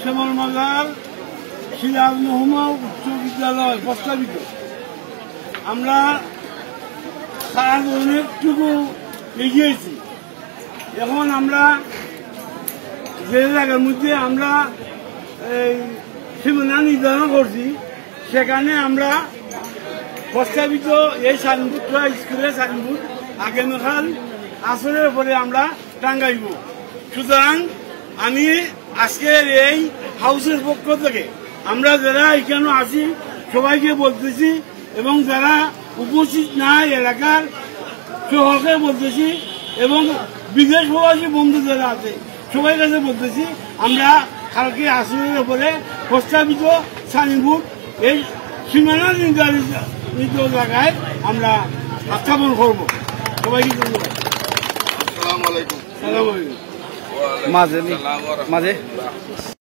শ্যামলমাজার সিরাজ মহম্মদ উচ্চ বিদ্যালয় প্রস্তাবিত। আমরা কাজ অনেকটুকু এগিয়েছি। এখন আমরা যে জায়গার মধ্যে আমরা এই সীমানা নির্ধারণ করছি সেখানে আমরা প্রস্তাবিত এই সাইনবোর্ডটা স্কুলের সাইনবোর্ড আগামীকাল আসরের পরে আমরা টাঙ্গাইব। সুতরাং আমি আজকের এই হাউসের পক্ষ থেকে আমরা যারা এখানে আছি সবাইকে বলতেছি এবং যারা উপস্থিত নাই এলাকার সকলকে বলতেছি এবং বিদেশ প্রবাসী বন্ধু যারা আছে সবাই কাছে বলতেছি আমরা কালকে আসরের উপরে প্রস্তাবিত সাইনবোর্ড এই সীমানা নির্ধারিত জায়গায় আমরা স্থাপন করবো। সবাইকে ধন্যবাদ। আসসালামু আলাইকুম। সালাম আলাইকুম। মাঝে